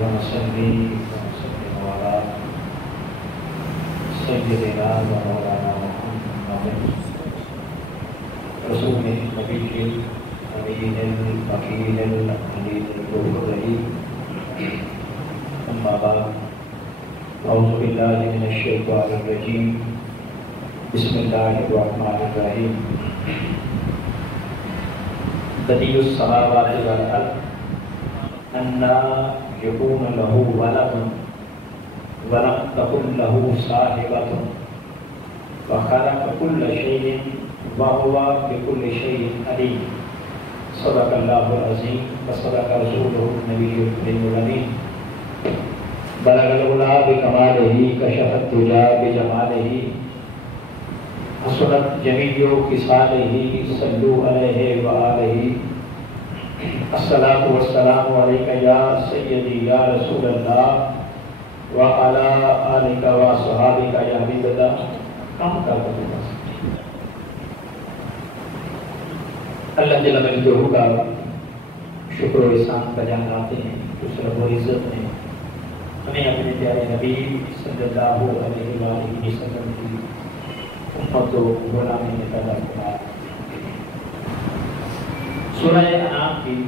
ونصلي ونسلم على سيدنا ومولانا محمد رسول النبي الأمين المكين الأمين الرحيم. أما بعد، أعوذ بالله من الشيطان الرجيم. بسم الله الرحمن الرحيم. بديع السماوات والأرض أنى يكون له ولد ولم تكن له صاحبة وخلق كل شيء وهو بكل شيء عليم. صدق الله العظيم وصدق رسوله النبي الكريم الأمين. بلغ العلا بكماله كشف الدجى بجماله حسنت جميع خصاله صلوا عليه وآله. الصلاة والسلام عليك يا سيدي يا رسول الله وعلى آلك وصحابك يا حبيب الله. کام کرتا ہوں اللہ جل مجدہ کا شکر و احسان بیان لاتے ہیں. اس رب و عزت نے ہمیں اپنے پیارے نبی صلی اللہ علیہ وآلہ وسلم کی امت و غلامی میں پیدا فرمایا. سورہ انعام کی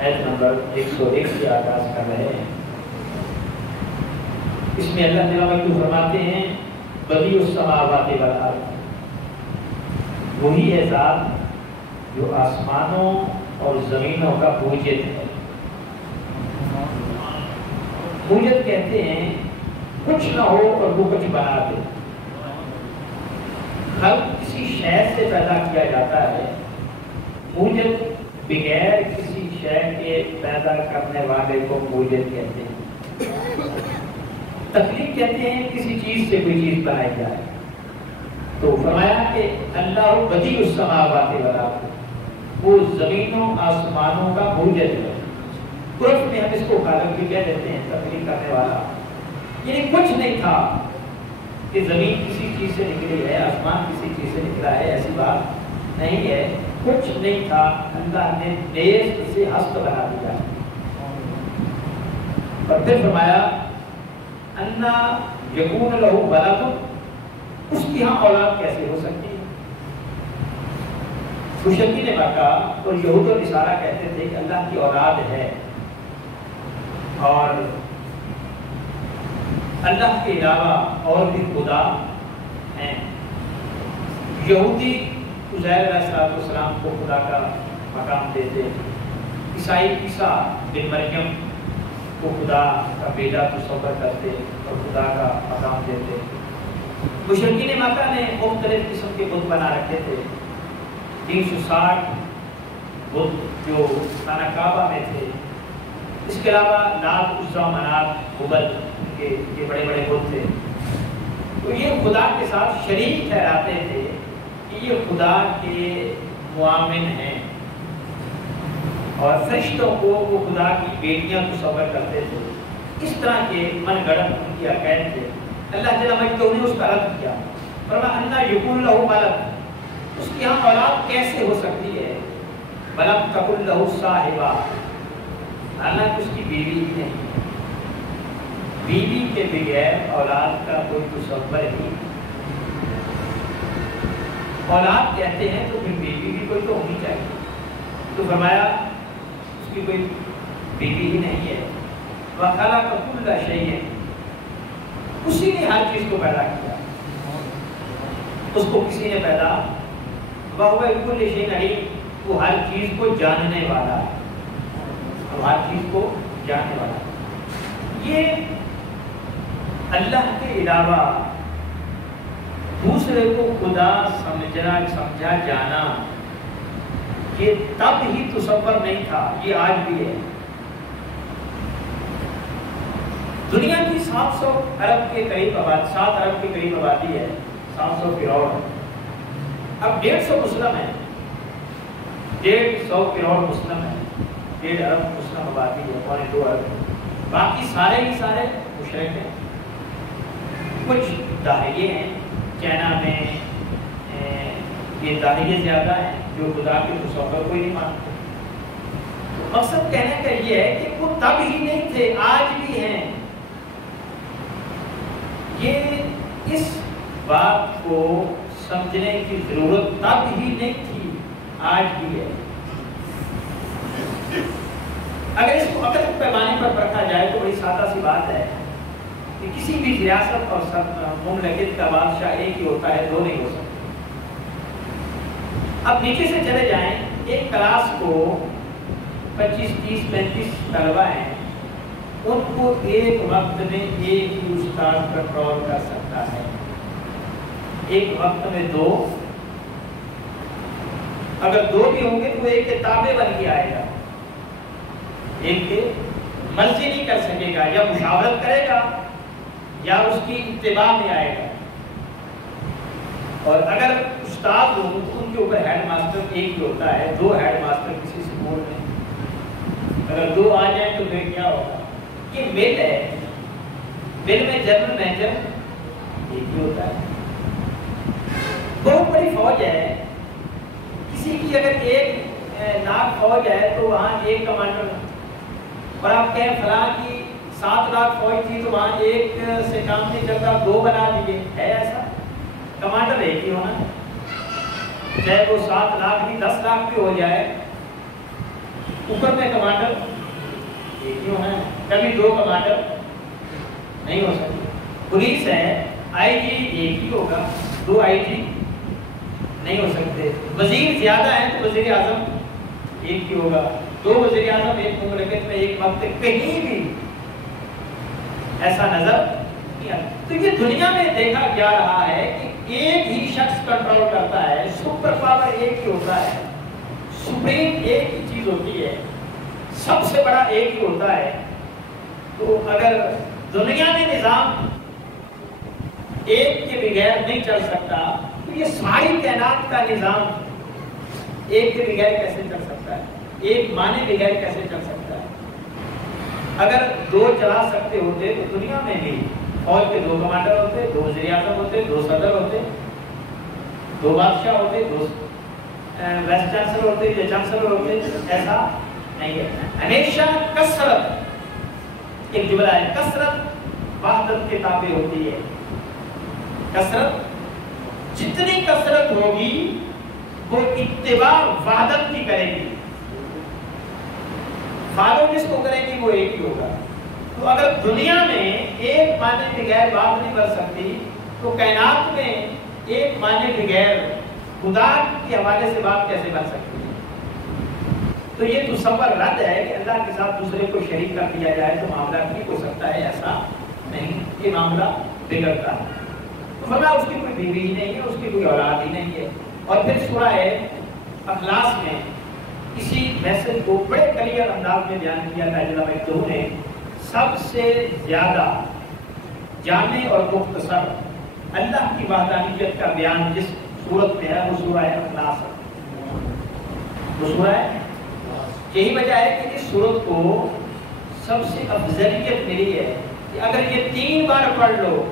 آیت نمبر 101 سے آغاز کر رہے ہیں. اس میں اللہ تعالیٰ فرماتے ہیں بدیع السماوات والارض، وہی ہے ذات جو آسمانوں اور زمینوں کا موجد ہے. موجد کہتے ہیں کچھ نہ ہو اور وہ کچھ بنا دے. خلق کسی شے سے پیدا کیا جاتا ہے. موجد بغیر کسی شے کے پیدا کرنے والے کو موجد کہتے ہیں. تخلیق کہتے ہیں کسی چیز سے کوئی چیز بنائی جائے. تو فرمایا کہ اللہ بدیع السماوات والارض، وہ زمینوں آسمانوں کا موجد ہے. قرآن میں ہم اس کو خالق بھی کہہ دیتے ہیں، تخلیق کرنے والا. یعنی کچھ نہیں تھا کہ زمین کسی چیز سے نکلی ہے، آسمان کسی چیز سے نکلا ہے، ایسی بات نہیں ہے. کچھ نہیں تھا، اللہ نے نیست سے ہست بنا دیا. اور پھر فرمایا انا یکون لہ ولد، اس کی ہاں اولاد کیسے ہو سکتی ہے. مشرکین مکہ اور یہود و نصارہ کہتے تھے کہ اللہ کی اولاد ہے اور اللہ کے علاوہ اور بھی خدا ہیں. یہودی عزیر علیہ السلام کو خدا کا مقام دیتے، عیسائی عیسیٰ بن مریم کو خدا کا بیٹا تصور کرتے اور خدا کا مقام دیتے. مشرکین مکہ نے مختلف قسم کے بت بنا رکھے تھے. 360 بت جو خانہ کعبہ میں تھے. اس کے علاوہ لات، عزا، منات، ہبل کے یہ بڑے بڑے بت تھے. تو یہ خدا کے ساتھ شریک ٹھہراتے تھے کہ یہ خدا کے معاون ہیں، اور فرشتوں کو وہ خدا کی بیٹیاں تصور کرتے تھے. اس طرح کے من گڑت ان کے عقائد تھے. اللہ جل مجدہ نے اس کا رد کیا. فرمایا انا یکون لہ ولد، اس کی ہم اولاد کیسے ہو سکتی ہے. ولم تکن لہ صاحبہ، حالانکہ اس کی بیوی ہی نہیں. بیوی کے بغیر اولاد کا کوئی تصور ہی نہیں. اولاد کہتے ہیں تو پھر بیوی بھی کوئی تو ہونی چاہیے. تو فرمایا اس کی کوئی بیوی ہی نہیں ہے. وَخَلَقَ كُلَّ شَيْءٍ، اسی نے ہر چیز کو پیدا کیا. اس کو کسی نے پیدا. وَهُوَ بِكُلِّ شَيْءٍ عَلِيمٌ، وہ ہر چیز کو جاننے والا ہے. ہر چیز کو جاننے والا. یہ اللہ کے علاوہ دوسرے کو خدا سمجھا جانا یہ تب ہی تصور نہیں تھا، یہ آج بھی ہے. دنیا کی 700 ارب کے قریب آبادی، 7 ارب کے قریب آبادی ہے. 700 کروڑ. اب 150 مسلم ہیں. 150 کروڑ مسلم ہیں. 1.5 ارب مسلم آبادی ہے، 2 ارب. باقی سارے ہی سارے مشرک ہیں. کچھ داہریے ہیں. چائنا میں یہ داہریے زیادہ ہیں جو خدا کے تصور کو ہی نہیں مانتے. مقصد کہنے کا یہ ہے کہ وہ تب ہی نہیں تھے، آج بھی ہیں۔ یہ اس بات کو سمجھنے کی ضرورت تب ہی نہیں تھی، آج بھی ہے۔ اگر اس کو عقل کے پیمانے پر پرکھا جائے تو بڑی سادہ سی بات ہے کہ کسی بھی ریاست اور مملکت کا بادشاہ ایک ہی ہوتا ہے، دو نہیں ہو سکتے۔ اب نیچے سے چلے جائیں، ایک کلاس کو 25 30 35 طلبہ ہیں، ان کو ایک وقت میں ایک ہی استاد کنٹرول کر سکتا ہے، ایک وقت میں دو۔ اگر دو بھی ہوں گے تو ایک کے تابع بن کے آئے گا، ایک کے مرضی نہیں کر سکے گا، یا مشاورت کرے گا یا اس کی اتباع میں آئے گا۔ اور اگر استاد ہوں تو ان کے اوپر ہیڈ ماسٹر ایک ہی ہوتا ہے، دو ہیڈ ماسٹر کسی اسکول میں۔ اگر دو آ جائیں تو پھر کیا ہوگا؟ یہ مل ہے، مل میں جنرل مینیجر ایک ہی ہوتا ہے۔ بہت بڑی فوج ہے، کسی کی اگر ایک لاکھ فوج ہے تو وہاں ایک کمانڈر، اور آپ کہیں فلاں کی 7 لاکھ فوج تھی تو وہاں ایک سے کام نہیں چلتا، دو بنا دیے، ہے ایسا؟ کمانڈر ایک ہی ہونا، چاہے وہ 7 لاکھ بھی 10 لاکھ بھی ہو جائے، اوپر میں کمانڈر ایک ہی ہونا ہے، کبھی دو کمانڈر نہیں ہو سکتے۔ پولیس ہے، آئی جی ایک ہی ہوگا، دو آئی جی نہیں ہو سکتے۔ وزیر زیادہ ہیں تو وزیر اعظم ایک ہی ہوگا، دو وزیر اعظم ایک مملکت میں ایک وقت کہیں بھی ایسا نظر نہیں آتا۔ تو یہ دنیا میں دیکھا جا رہا ہے کہ ایک ہی شخص کنٹرول کرتا ہے، سپر پاور ایک ہی ہوتا ہے، سپریم ایک ہی چیز ہوتی ہے، سب سے بڑا ایک ہی ہوتا ہے۔ تو اگر دنیا میں نظام ایک کے بغیر نہیں چل سکتا تو یہ ساری کائنات کا نظام ایک کے بغیر کیسے چل سکتا ہے؟ ایک معنی بغیر کیسے چل سکتا ہے؟ اگر دو چلا سکتے ہوتے تو دنیا میں بھی فوج کے دو کمانڈر ہوتے، دو وزیر اعظم ہوتے، دو صدر ہوتے، دو بادشاہ ہوتے، دو وائس چانسلر ہوتے یا چانسلر ہوتے۔ ایسا نہیں ہے، ہمیشہ کثرت، ایک جملہ ہے، کثرت وحدت کے تابع ہوتی ہے۔ کثرت، جتنی کثرت ہوگی وہ اتباع وحدت کی کرے گی، فالو جس کو کرے گی وہ ایک ہی ہوگا۔ تو اگر دنیا میں ایک معنی بغیر بات نہیں بن سکتی تو کائنات میں ایک معنی بغیر خدا کے حوالے سے بات کیسے بن سکتی ہے؟ تو یہ تصور رد ہے کہ اللہ کے ساتھ دوسرے کو شریک کر دیا جائے تو معاملہ ٹھیک ہو سکتا ہے، ایسا نہیں، یہ معاملہ بگڑتا ہے۔ تو فرمایا اس کی کوئی بیوی ہی نہیں ہے، اس کی کوئی اولاد ہی نہیں ہے۔ اور پھر سورہ اخلاص میں اسی میسج کو بڑے کلیئر انداز میں بیان کیا تھا جناب ایک نے، سب سے زیادہ جامع اور مختصر اللہ کی وحدانیت کا بیان جس صورت میں ہے وہ سورہ اخلاص ہے۔ وہ سورہ ہے، یہی وجہ ہے کہ اس صورت کو سب سے افضلیت ملی ہے کہ اگر یہ 3 بار پڑھ لو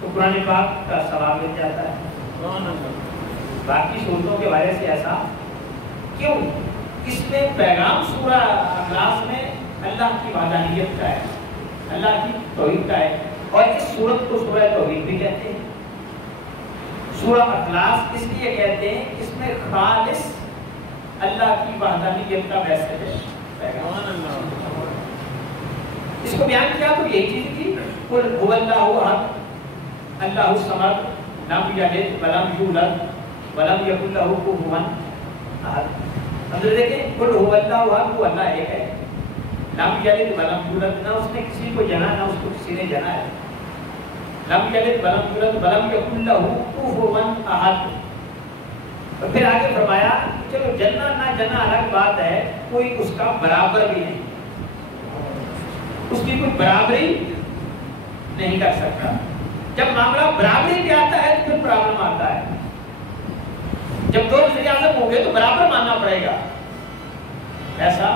تو قرآن پاک کا ثواب مل جاتا ہے۔ باقی صورتوں کے بارے سے ایسا کیوں؟ اس میں پیغام سورہ اخلاص میں اللہ کی وحدانیت کا ہے، اللہ کی توحید کا ہے، اور اس صورت کو سورہ توحید بھی کہتے ہیں۔ سورہ اخلاص اس لیے کہتے ہیں اس میں خالص اللہ کی وحدانیت کا میسج ہے، پیغام۔ اس کو بیان کیا تو یہی چیز تھی، قل هو اللہ احد اللہ الصمد لم یلد ولم یولد ولم یکن لہ کفوا احد۔ اندر دیکھیں، قل هو اللہ احد، وہ اللہ ایک ہے، لم یلد ولم یولد، نہ اس نے کسی کو جنا نہ اس کو کسی نے جنا ہے، لم یلد ولم یولد ولم یکن لہ کفوا احد۔ اور پھر آگے فرمایا چلو جننا نہ جننا الگ بات ہے، کوئی اس کا برابر بھی نہیں، اس کی کوئی برابری نہیں کر سکتا۔ جب معاملہ برابری پہ آتا ہے تو پھر پرابلم آتا ہے۔ جب 2 وزیر اعظم ہوں گے تو برابر ماننا پڑے گا، ایسا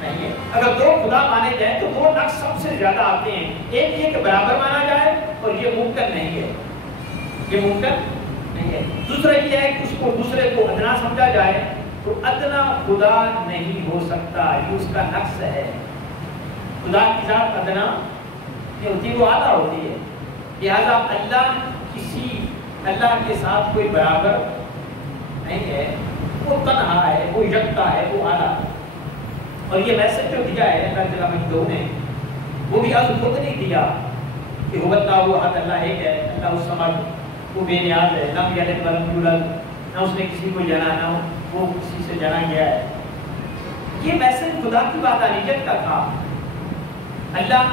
نہیں ہے۔ اگر 2 خدا مانے جائیں تو 2 نقص سب سے زیادہ آتے ہیں، ایک یہ کہ برابر مانا جائے اور یہ ممکن نہیں ہے، یہ ممکن نہیں ہے۔ دوسرا یہ ہے کہ اس کو دوسرے کو ادنا سمجھا جائے تو ادنا خدا نہیں ہو سکتا، یہ اس کا نقص ہے۔ خدا کی ذات ادنا نہیں ہوتی، وہ اعلیٰ ہوتی ہے۔ لہٰذا اللہ کے ساتھ کوئی برابر نہیں ہے، وہ تنہا ہے، وہ یکتا ہے، وہ اعلیٰ ہے۔ اور یہ میسج جو دیا ہے اللہ جل مجدہ نے، وہ بھی از خود نہیں دیا کہ هو اللہ احد، اللہ ایک ہے، اللہ الصمد، وہ بے نیاز ہے، لم یلد ولم یولد، نہ اس نے کسی کو جنا، نہ وہ کسی سے جنا گیا ہے۔ یہ میسج خدا کی وحدانیت کا تھا۔ اللہ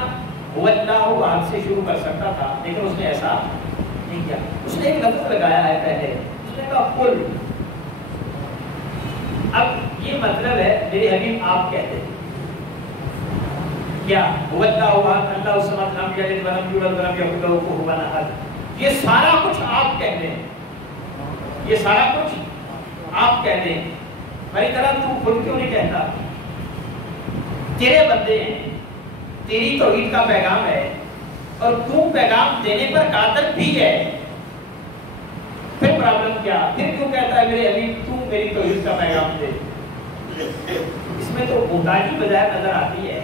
هو اللہ احد سے شروع کر سکتا تھا، لیکن اس نے ایسا نہیں کیا۔ اس نے ایک لفظ لگایا ہے پہلے، اس نے کہا قل۔ اب یہ مطلب ہے میرے حبیب آپ کہتے ہیں کیا؟ هو اللہ احد، اللہ الصمد، لم یلد ولم یولد ولم یکن لہ کفوا احد۔ یہ سارا کچھ آپ کہہ دیں، یہ سارا کچھ آپ کہہ دیں۔ میری طرح تو خود کیوں نہیں کہتا؟ تیرے بندے ہیں، تیری توحید کا پیغام ہے، اور تو پیغام دینے پر قادر بھی ہے، پھر پرابلم کیا؟ پھر کیوں کہتا ہے میرے حبیب تو میری توحید کا پیغام دے؟ اس میں تو محتاجی بظاہر نظر آتی ہے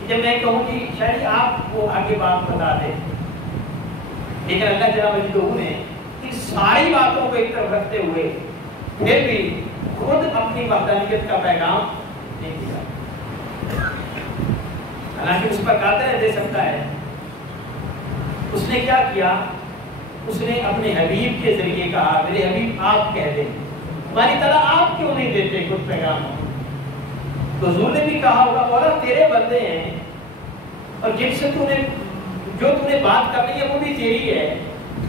کہ جب میں کہوں کہ شاید آپ وہ آگے بات بتا دیں، لیکن اللہ جل مجدہ نے ان ساری باتوں کو ایک طرف رکھتے ہوئے پھر بھی خود اپنی وحدانیت کا پیغام نہیں دیا، حالانکہ اس پر قادر ہے، دے سکتا ہے۔ اس نے کیا کیا؟ اس نے اپنے حبیب کے ذریعے کہا میرے حبیب آپ کہہ دیں، ہماری طرح آپ کیوں نہیں دیتے خود پیغام؟ تو حضور نے بھی کہا ہوگا مولا تیرے بندے ہیں، اور جن سے جو تو نے بات کرنی ہے وہ بھی تیری ہے،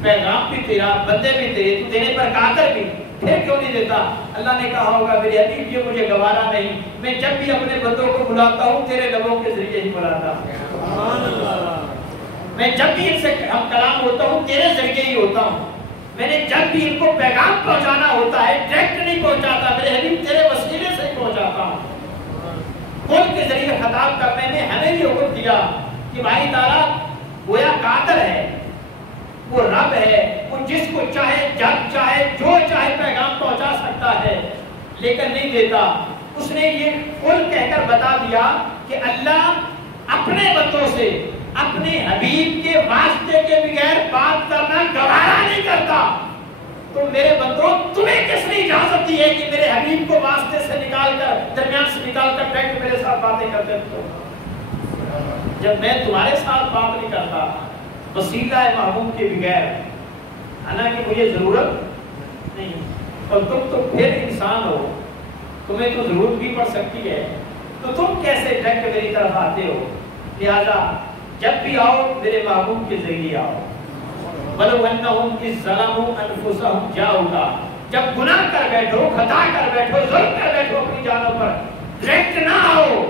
پیغام بھی تیرا، بندے بھی تیرے، تو دینے پر قادر بھی، پھر کیوں نہیں دیتا؟ اللہ نے کہا ہوگا میرے حبیب یہ مجھے گوارا نہیں، میں جب بھی اپنے بندوں کو بلاتا ہوں تیرے لبوں کے ذریعے ہی بلاتا ہوں، میں جب بھی ان سے ہم کلام ہوتا ہوں تیرے ذریعے ہی ہوتا ہوں، میں نے جب بھی ان کو پیغام پہنچانا ہوتا ہے ڈائریکٹ نہیں پہنچاتا، میرے حبیب تیرے وسیلے سے ہی پہنچاتا ہوں۔ قول کے ذریعے خطاب کرنے میں ہمیں بھی حکم دیا کہ بھائی تعالیٰ گویا قادر ہے، وہ رب ہے، وہ جس کو چاہے جب چاہے جو چاہے پیغام پہنچا سکتا ہے، لیکن نہیں دیتا۔ اس نے یہ قل کہہ کر بتا دیا کہ اللہ اپنے بندوں سے اپنے حبیب کے واسطے کے بغیر بات کرنا گوارا نہیں کرتا۔ تو میرے بندوں تمہیں کس نے اجازت دی ہے کہ میرے حبیب کو واسطے سے نکال کر، درمیان سے نکال کر ڈائریکٹ میرے ساتھ باتیں کرتے ہو؟ جب میں تمہارے ساتھ بات نہیں کرتا وسیلہ محبوب کے بغیر، حالانکہ مجھے ضرورت نہیں، اور تم تو پھر انسان ہو، تمہیں تو ضرورت بھی پڑ سکتی ہے، تو تم کیسے ڈائریکٹ میری طرف آتے ہو؟ لہذا جب بھی آؤ میرے محبوب کے ذریعے آؤ۔ وَلَوْ أَنَّهُمْ إِذْ ظَلَمُوا أَنفُسَهُمْ جَاءُوكَ، جب گناہ کر بیٹھو، خطا کر بیٹھو، ظلم کر بیٹھو اپنی جانوں پر، ڈائریکٹ نہ آؤ،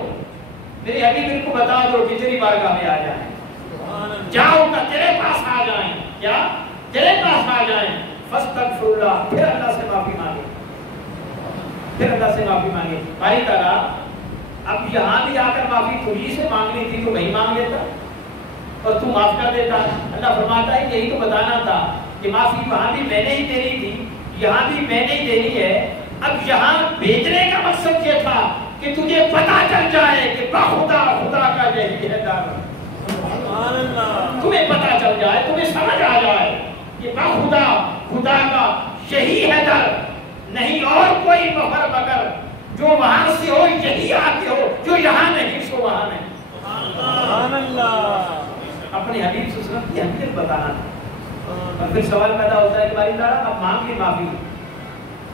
میرے حبیب ان کو بتا دو کہ تیری بارگاہ میں آ جائیں، جاؤ کا تیرے پاس آ جائیں، کیا تیرے پاس آ جائیں، فَاسْتَغْفِرُ اللَّهَ، پھر اللہ سے معافی مانگے، پھر اللہ سے معافی مانگے۔ بھائی تعالیٰ اب یہاں بھی آ کر معافی تجھی سے مانگنی تھی تو وہی مانگ لیتا اور تو معاف کر دیتا۔ اللہ فرماتا ہے یہی تو بتانا تھا کہ معافی وہاں بھی میں نے ہی دینی تھی، یہاں بھی میں نے ہی دینی ہے۔ اب یہاں بھیجنے کا مقصد یہ تھا کہ تجھے پتا چل جائے کہ بخدا خدا کا یہی ہے در، تمہیں پتا چل جائے، تمہیں سمجھ آ جائے کہ بخدا خدا کا یہی ہے در، نہیں اور کوئی مفر مگر جو وہاں سے ہو یہی آتے ہو، جو یہاں نہیں سو وہاں نہیں۔ اپنے حبیب صلی اللہ علیہ وسلم کی حقیقت بتانا تھا۔ اور پھر سوال پیدا ہوتا ہے کہ باری تعالیٰ اب مانگ لی معافی،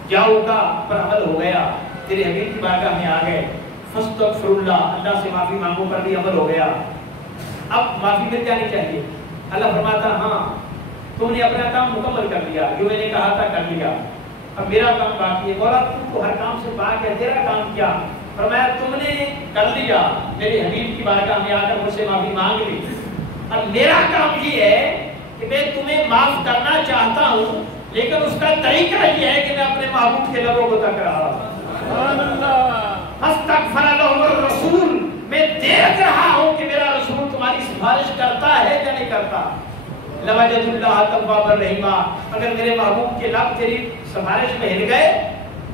جاؤ کا پر عمل ہو گیا، تیرے حبیب کی بارگاہ میں آ گئے، فاستغفر اللہ، اللہ سے معافی مانگو پر بھی عمل ہو گیا، اب معافی مل جانی چاہیے۔ اللہ فرماتا ہاں تم نے اپنا کام مکمل کر لیا، جو میں نے کہا تھا کر لیا، اب میرا کام باقی ہے۔ مولا تم کو ہر کام سے پاک ہے، تیرا کام کیا؟ فرمایا تم نے کر لیا، میرے حبیب کی بارگاہ میں آ کر مجھ سے معافی مانگ لی، اب میرا کام یہ ہے کہ میں تمہیں معاف کرنا چاہتا ہوں، لیکن اس کا طریقہ یہ ہے کہ میں اپنے محبوب کے لبوں کو تک رہا استغفر لہ الرسول، میں دیکھ رہا ہوں کہ میرا رسول تمہاری سفارش کرتا ہے یا نہیں کرتا۔ لوجد اللہ توابا رحیما، اگر میرے محبوب کے لب تیری سفارش میں ہل گئے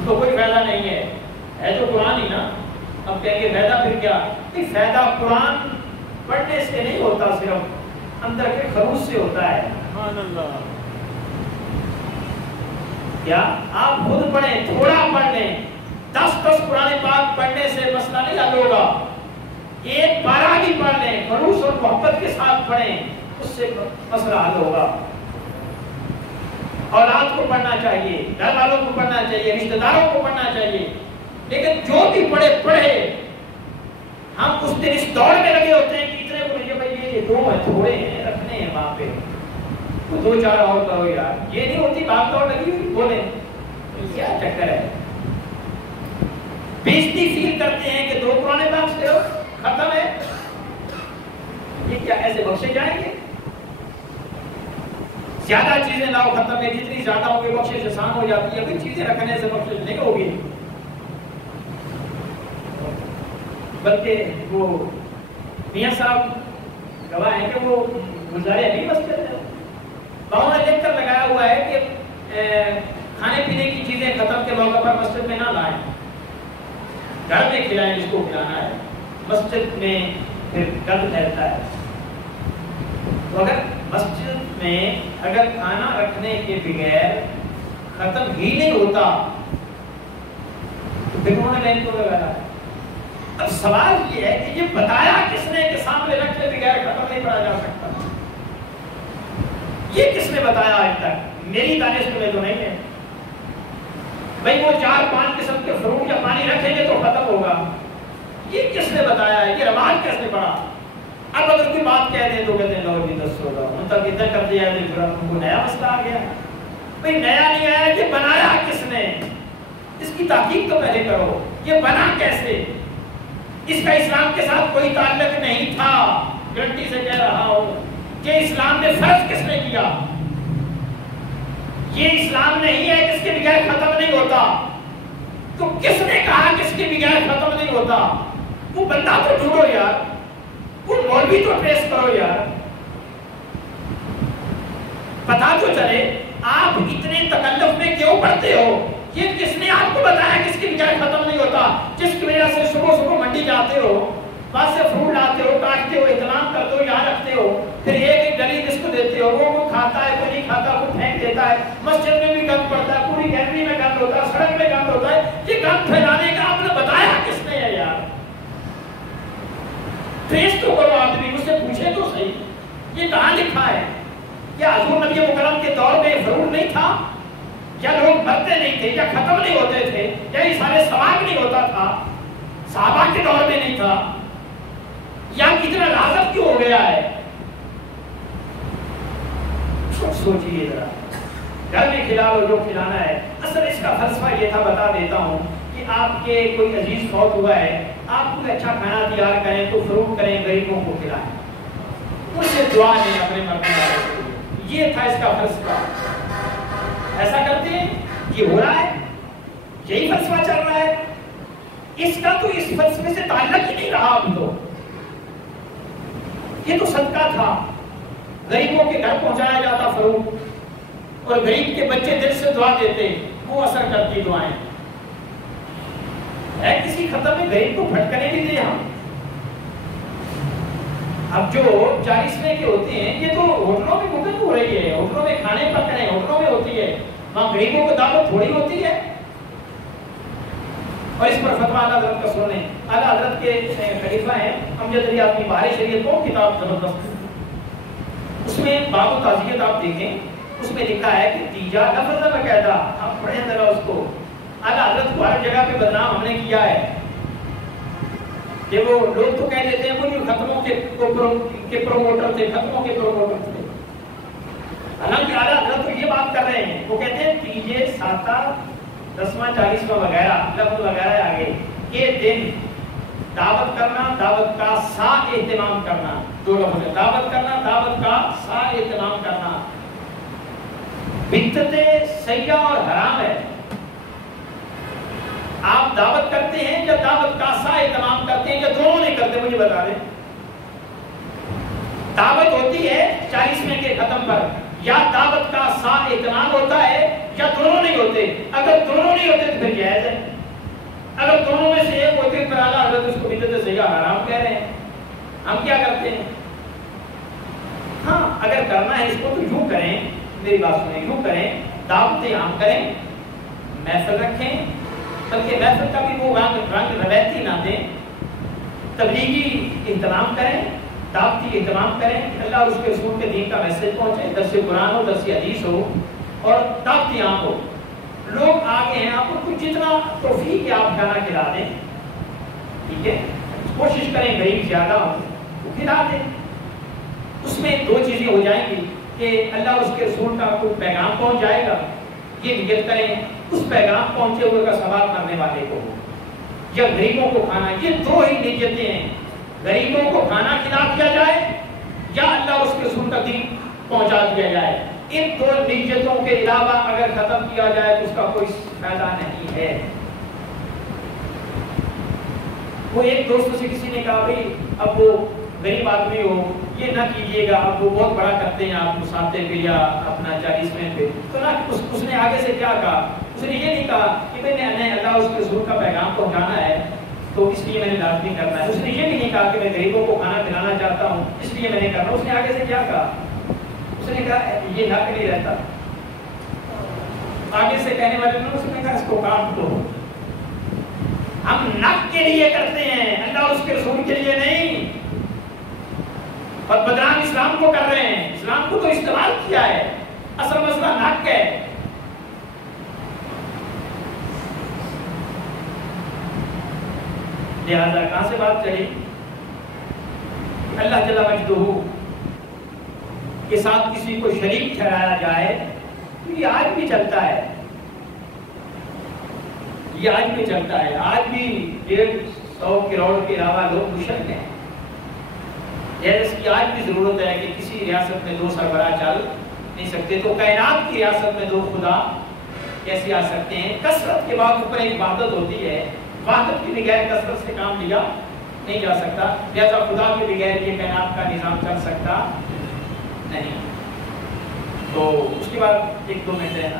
اس کو کوئی فائدہ نہیں ہے تو قرآن ہی نا. اب کہیں گے فائدہ پھر کیا؟ فائدہ قرآن پڑھنے سے نہیں ہوتا، صرف اندر کے خروج سے ہوتا ہے. سبحان اللہ. کیا آپ خود پڑھیں، تھوڑا پڑھ لیں، 10 قرآن پاک پڑھنے سے مسئلہ نہیں حل ہوگا. ایک پارہ بھی پڑھ لیں، خلوص اور محبت کے ساتھ پڑھیں، اس سے مسئلہ حل ہوگا. اولاد کو پڑھنا چاہیے، گھر والوں کو پڑھنا چاہیے، رشتہ داروں کو پڑھنا چاہیے، لیکن جو بھی پڑھے ہم اس دن اس دوڑ میں لگے ہوتے ہیں کہ اتنے کو بھائی یہ 2 ہیں، تھوڑے ہیں، رکھنے ہیں وہاں پہ، 2-4 اور کرو یار. یہ نہیں ہوتی بھاگ دوڑ لگی ہوئی، بولیں کیا چکر ہے. بےزتی فیل کرتے ہیں کہ 2 قرآن پاک سے ختم ہے، یہ کیا ایسے بخشے جائیں گے؟ زیادہ چیزیں لاؤ، ختم ہے. جتنی زیادہ ہوگی بخشش آسان ہو جاتی ہے. کوئی چیزیں رکھنے سے بخشش نہیں ہوگی. بلکہ وہ میاں صاحب گواہ ہیں کہ وہ گزارے ابھی مسجد ہے، وہاں نے لکھ کر لگایا ہوا ہے کہ کھانے پینے کی چیزیں ختم کے موقع پر مسجد میں نہ لائیں، گھر میں کھلائیں جس کو کھلانا ہے. مسجد میں پھر گند رہتا ہے. تو اگر مسجد میں اگر کھانا رکھنے کے بغیر ختم ہی نہیں ہوتا تو پھر انہوں نے لائن کو لگایا ہے. اب سوال یہ ہے کہ یہ بتایا کس نے کہ سامنے رکھے بغیر ختم نہیں پڑا جا سکتا؟ یہ کس نے بتایا آج تک؟ میری دانش میں تو نہیں ہے. بھئی وہ 4-5 قسم کے فروٹ یا پانی رکھیں گے تو ختم ہوگا، یہ کس نے بتایا ہے؟ یہ رواج کس نے پڑھا؟ اب اگر کوئی بات کہہ دیں تو کہتے ہیں لو جی 10 ہوگا، ان تک ادھر کر دیا ہے تو ان کو نیا مسئلہ آ گیا. بھئی نیا نہیں آیا، یہ بنایا کس نے؟ اس کی تحقیق تو پہلے کرو. یہ بنا کیسے؟ اس کا اسلام کے ساتھ کوئی تعلق نہیں تھا. گرنٹی سے کہہ رہا ہوں کہ اسلام میں فرض کس نے کیا؟ یہ اسلام نہیں ہے جس کے بغیر ختم نہیں ہوتا. تو کس نے کہا کس کے بغیر ختم نہیں ہوتا؟ وہ بندہ تو ڈھونڈو یار، وہ مولوی تو ٹریس کرو یار، پتا تو چلے. آپ اتنے تکلف میں کیوں پڑتے ہو؟ یہ کس نے آپ کو بتایا کس کے بغیر ختم نہیں ہوتا؟ جس کی وجہ سے صبح منڈی جاتے ہو، وہاں سے فروٹ لاتے ہو، کاٹتے ہو، اہتمام کرتے ہو، یہاں رکھتے ہو، پھر ایک گلی جس کو دیتے ہو، وہ کوئی کھاتا ہے، کوئی نہیں کھاتا، کوئی پھینک دیتا ہے. مسجد میں بھی گند پڑتا ہے، پوری گیلری میں گند ہوتا ہے، سڑک میں گند ہوتا ہے. یہ گند پھیلانے کا آپ نے بتایا کس نے ہے یار؟ ٹریس تو کرو. آدمی مجھ سے پوچھے تو صحیح، یہ کہاں لکھا ہے؟ کیا حضور نبی مکرم کے دور میں فروٹ نہیں تھا؟ یا لوگ مرتے نہیں تھے؟ یا ختم نہیں ہوتے تھے؟ یا یہ سارے ثواب نہیں ہوتا تھا؟ صحابہ کے دور میں نہیں تھا؟ یا کتنا لازم کیوں ہو گیا ہے؟ سوچئے ذرا. گھر میں کھلا لو جو کھلانا ہے. اصل اس کا فلسفہ یہ تھا، بتا دیتا ہوں کہ آپ کے کوئی عزیز فوت ہوا ہے، آپ کو اچھا کھانا تیار کریں تو فروٹ کریں، غریبوں کو کھلائیں، اس سے دعا نہیں اپنے مرنے والے کے لیے. یہ تھا اس کا فلسفہ. ایسا کرتے ہیں، یہ ہو رہا ہے، یہی فلسفہ چل رہا ہے. اس کا تو اس فلسفے سے تعلق ہی نہیں رہا. اب تو یہ تو صدقہ تھا، غریبوں کے گھر پہنچایا جاتا فروٹ، اور غریب کے بچے دل سے دعا دیتے، وہ اثر کرتی دعائیں. ہے کسی ختم میں غریب کو پھٹکنے بھی دے ہم. اب جو 40ویں کے ہوتے ہیں یہ تو ہوٹلوں میں بکنگ ہو رہی ہے، ہوٹلوں میں کھانے پک رہے ہیں، ہوٹلوں میں ہوتی ہے، وہاں غریبوں کو دعوت تھوڑی ہوتی ہے. اور اس پر فتویٰ اعلیٰ حضرت کا سنیں. اعلیٰ حضرت کے خلیفہ ہیں امجد علی آدمی بہار شریعت، وہ کتاب زبردست ہے. اس میں باب و تعزیت آپ دیکھیں، اس میں لکھا ہے کہ تیجا لفظ باقاعدہ، آپ پڑھیں ذرا اس کو. اعلیٰ حضرت کو ہر جگہ پہ بدنام ہم نے کیا ہے کہ وہ لوگ تو کہہ دیتے ہیں وہ جو ختموں کے پروموٹر تھے، ختموں کے پروموٹر تھے. حالانکہ اعلیٰ حضرت تو یہ بات کر رہے ہیں، وہ کہتے ہیں تیجے، ساتا، 10واں 40واں وغیرہ لفظ وغیرہ ہے آگے، یہ دن دعوت کرنا، دعوت کا سا اہتمام کرنا. 2 لفظ ہے، دعوت کرنا، دعوت کا سا اہتمام کرنا. بدعت سیاح اور حرام ہے. آپ دعوت کرتے ہیں یا دعوت کا سا اہتمام کرتے ہیں، یا دونوں نہیں کرتے؟ مجھے بتا دیں. دعوت ہوتی ہے 40ویں کے ختم پر، یا دعوت کا سا اہتمام ہوتا ہے، کیا دونوں نہیں ہوتے؟ اگر دونوں نہیں ہوتے تو پھر جائز ہے. اگر دونوں میں سے ایک ہوتے تو اعلیٰ حضرت اس کو بدعت صحیحہ حرام کہہ رہے ہیں. ہم کیا کرتے ہیں؟ ہاں اگر کرنا ہے اس کو تو یوں کریں، میری بات سنیں، یوں کریں، دعوتیں عام کریں، محفل رکھیں، بلکہ محفل کا بھی وہ رنگ روایتی نہ دیں، تبلیغی اہتمام کریں، دعوتی اہتمام کریں، اللہ اور اس کے رسول کے دین کا میسج پہنچے، درس قرآن ہو، درس حدیث ہو اور دعوتی عام ہو. لوگ آگے ہیں، آپ کو جتنا توفیق ہے آپ کھانا کھلا دیں، ٹھیک ہے، کوشش کریں غریب زیادہ ہو وہ کھلا دیں. اس میں دو چیزیں ہو جائیں گی کہ اللہ اور اس کے رسول کا کوئی پیغام پہنچ جائے گا، یہ نیت کریں اس پیغام پہنچے ہوئے کا ثواب کرنے والے کو ہو، یا غریبوں کو کھانا. یہ دو ہی نیتیں ہیں، غریبوں کو کھانا کھلا دیا جائے یا اللہ اور اس کے رسول کا دین پہنچا دیا جائے. ان دو نیتوں کے علاوہ اگر ختم کیا جائے تو اس کا کوئی فائدہ نہیں ہے. وہ ایک دوست سے کسی نے کہا بھائی اب وہ غریب آدمی ہو یہ نہ کیجیے گا، اب وہ بہت بڑا کرتے ہیں آپ مساتے پہ یا اپنا 40 پہ، تو نہ اس نے آگے سے کیا کہا، اس نے یہ نہیں کہا کہ میں نے اللہ اس کے رسول کا پیغام پہنچانا ہے تو اس لیے میں نے لازمی کرنا ہے. اس نے یہ بھی نہیں کہا کہ میں غریبوں کو کھانا کھلانا چاہتا ہوں اس لیے میں نے کرنا. اس نے آگے سے کیا کہا، اس نے کہا یہ حق نہیں رہتا. آگے سے کہنے والے نے اس نے کہا اس کو کاٹ دو. ہم نق کے لیے کرتے ہیں، اللہ اور اس کے رسول کے لیے نہیں. اور بدنام اسلام کو کر رہے ہیں، اسلام کو تو استعمال کیا ہے، اصل مسئلہ نق ہے. لہذا کہاں سے بات چلی؟ اللہ جل مجدہ کے ساتھ کسی کو شریک ٹھہرایا جائے تو یہ آج بھی چلتا ہے، یہ آج بھی چلتا ہے. آج بھی 150 کروڑ کے علاوہ لوگ مشرک ہیں. اس کی آج بھی ضرورت ہے کہ کسی ریاست میں 2 سربراہ چل نہیں سکتے تو کائنات کی ریاست میں 2 خدا کیسے آ سکتے ہیں؟ کثرت کے بعد اوپر ایک وحدت ہوتی ہے، وحدت کے بغیر کثرت سے کام لیا نہیں جا سکتا. لہذا خدا کے بغیر یہ کائنات کا نظام چل سکتا نہیں. تو اس کے بعد 1-2 منٹ ہے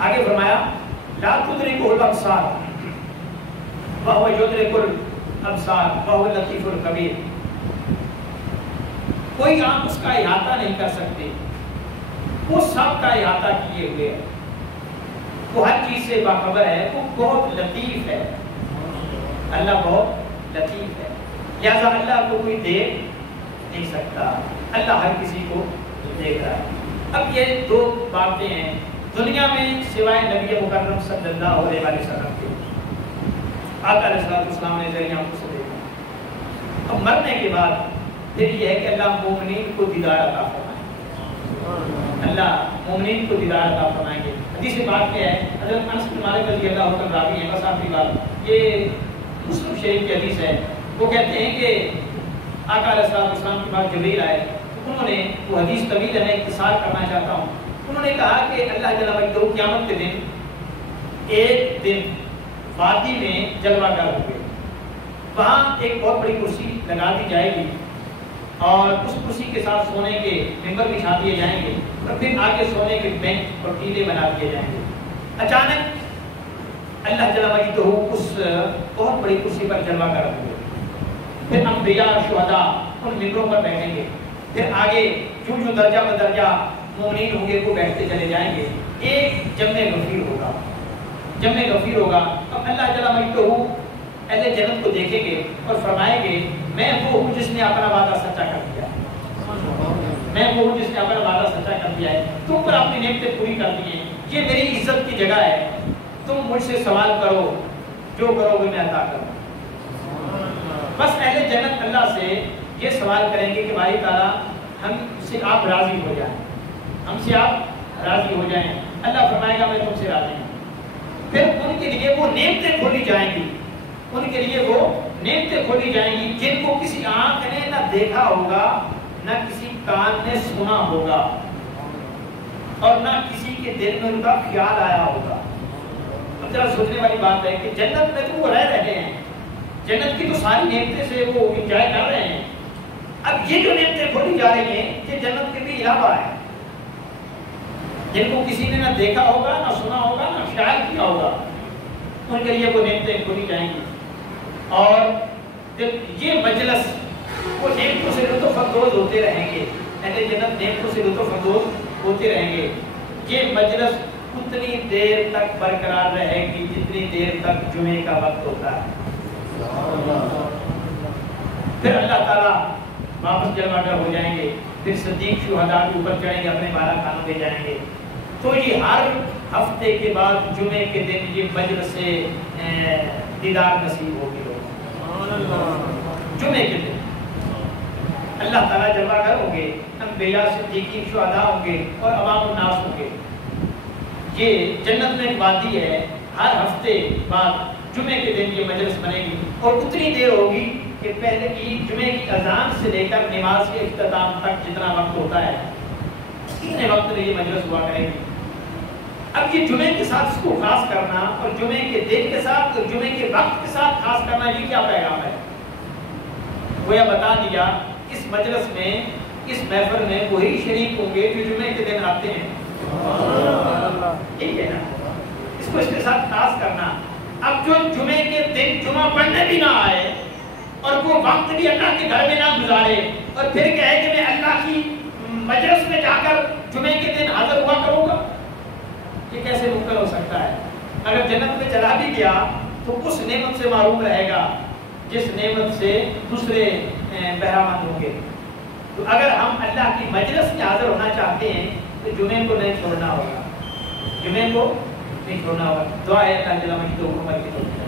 آگے فرمایا لا تدرکہ الابصار وہو یدرک الابصار وہو اللطیف الخبیر. کوئی آنکھ اس کا احاطہ نہیں کر سکتے، وہ سب کا احاطہ کیے ہوئے ہے، وہ ہر چیز سے باخبر ہے، وہ بہت لطیف ہے. اللہ بہت لطیف ہے، لہذا اللہ کو کوئی دیکھ نہیں سکتا، اللہ ہر کسی کو دیکھ رہا ہے. اب یہ 2 باتیں ہیں دنیا میں سوائے نبی مکرم صلی اللہ علیہ وسلم کے، آقا علیہ السلام نے ذریعہ آنکھوں سے دیکھا. اب مرنے کے بعد پھر یہ ہے کہ اللہ مومنین کو دیدار عطا فرمائیں، اللہ مومنین کو دیدار عطا فرمائیں گے. حدیث پاک میں ہے، حضرت انس بن مالک رضی اللہ عنہ راوی ہیں، بس آخری بات یہ مسلم شریف کی حدیث ہے. وہ کہتے ہیں کہ آقا علیہ السلام کے بعد جبریل آئے، انہوں نے وہ حدیث طویل ہے، اختصار کرنا چاہتا ہوں. انہوں نے کہا کہ اللہ جل مجدہ قیامت کے دن ایک دن وادی میں جلوہ گر ہوئے، وہاں ایک بہت بڑی کرسی لگا دی جائے گی اور اس کرسی کے ساتھ سونے کے ممبر بچھا دیے جائیں گے اور پھر آگے سونے کے بینچ اور ٹیلے بنا دیے جائیں گے. اچانک اللہ جل مجدہ اس بہت بڑی کرسی پر جلوہ گر ہوئے. پھر انبیاء شہداء ان ممبروں پر بیٹھیں گے، پھر آگے جو درجہ بدرجہ مومنین ہوں گے وہ بیٹھتے چلے جائیں گے. ایک جمع غفیر ہوگا، جمع غفیر ہوگا. اب اللہ جل مجدہ اہل جنت کو دیکھیں گے اور فرمائیں گے میں وہ ہوں جس نے اپنا وعدہ سچا کر دیا ہے، میں وہ ہوں جس نے اپنا وعدہ سچا کر دیا ہے، تم پر اپنی نعمتیں پوری کر دی ہیں، یہ میری عزت کی جگہ ہے، تم مجھ سے سوال کرو، جو کرو گے میں عطا کروں. بس اہل جنت اللہ سے یہ سوال کریں گے کہ بھائی تعالیٰ ہم سے آپ راضی ہو جائیں، ہم سے آپ راضی ہو جائیں. اللہ فرمائے گا میں تم سے راضی ہوں. پھر ان کے لیے وہ نعمتیں کھولی جائیں گی، ان کے لیے وہ نعمتیں کھولی جائیں گی جن کو کسی آنکھ نے نہ دیکھا ہوگا، نہ کسی کان نے سنا ہوگا اور نہ کسی کے دل میں ان کا خیال آیا ہوگا. اب ذرا سوچنے والی بات ہے کہ جنت میں تو وہ رہ رہے ہیں، جنت کی تو ساری نعمتیں سے وہ انجوائے کر رہے ہیں. اب یہ جو نعمتیں کھولی جا رہی ہیں یہ جنت کے بھی علاوہ ہے. جن کو کسی نے نہ دیکھا ہوگا، نہ سنا ہوگا، نہ خیال کیا ہوگا، ان کے لیے وہ نعمتیں کھولی جائیں گی. اور یہ مجلس وہ نعمتوں سے لطف اندوز ہوتے رہیں گے، اہل جنت نعمتوں سے لطف اندوز ہوتے رہیں گے. یہ مجلس اتنی دیر تک برقرار رہے گی جتنی دیر تک جمعے کا وقت ہوتا ہے. پھر اللہ تعالیٰ واپس جلوہ گر ہو جائیں گے، پھر صدیق شہداء کے اوپر چڑھیں گے، اپنے بالا خانوں پہ جائیں گے. تو یہ ہر ہفتے کے بعد جمعے کے دن یہ مجلس سے دیدار نصیب ہوگی جمعے کے دن. اللہ تعالیٰ جلوہ گر ہوں گے، انبیاء صدیقین شہداء ہوں گے اور عوام الناس ہوں گے. یہ جنت میں ایک وادی ہے، ہر ہفتے بعد جمعے کے دن یہ مجلس بنے گی اور اتنی دیر ہوگی کہ پہلے کی جمعے کی اذان سے لے کر نماز کے اختتام تک جتنا وقت ہوتا ہے اتنے وقت میں یہ مجلس ہوا کرے گی. اب یہ جمعے کے ساتھ اس کو خاص کرنا اور جمعے کے دن کے ساتھ اور جمعے کے وقت کے ساتھ خاص کرنا، یہ کیا پیغام ہے؟ گویا بتا دیا اس مجلس میں، اس محفل میں وہی شریک ہوں گے جو جمعے کے دن آتے ہیں. ٹھیک ہے نا، اس کو اس کے ساتھ خاص کرنا. اب جو جمعے کے دن جمعہ پڑھنے بھی نہ آئے اور وہ وقت بھی اللہ کے گھر میں نہ گزارے اور پھر کہے کہ میں اللہ کی مجلس میں جا کر جمعے کے دن حاضر ہوا کروں گا، یہ کیسے ممکن ہو سکتا ہے؟ اگر جنت میں چلا بھی گیا تو اس نعمت سے معروم رہے گا جس نعمت سے دوسرے بہرہ مند ہوں گے. تو اگر ہم اللہ کی مجلس میں حاضر ہونا چاہتے ہیں تو جمعے کو نہیں چھوڑنا ہوگا، جمعے کو نہیں چھوڑنا ہوگا. دعا ہے اللہ جل مجدہ و کرم کی توفیق.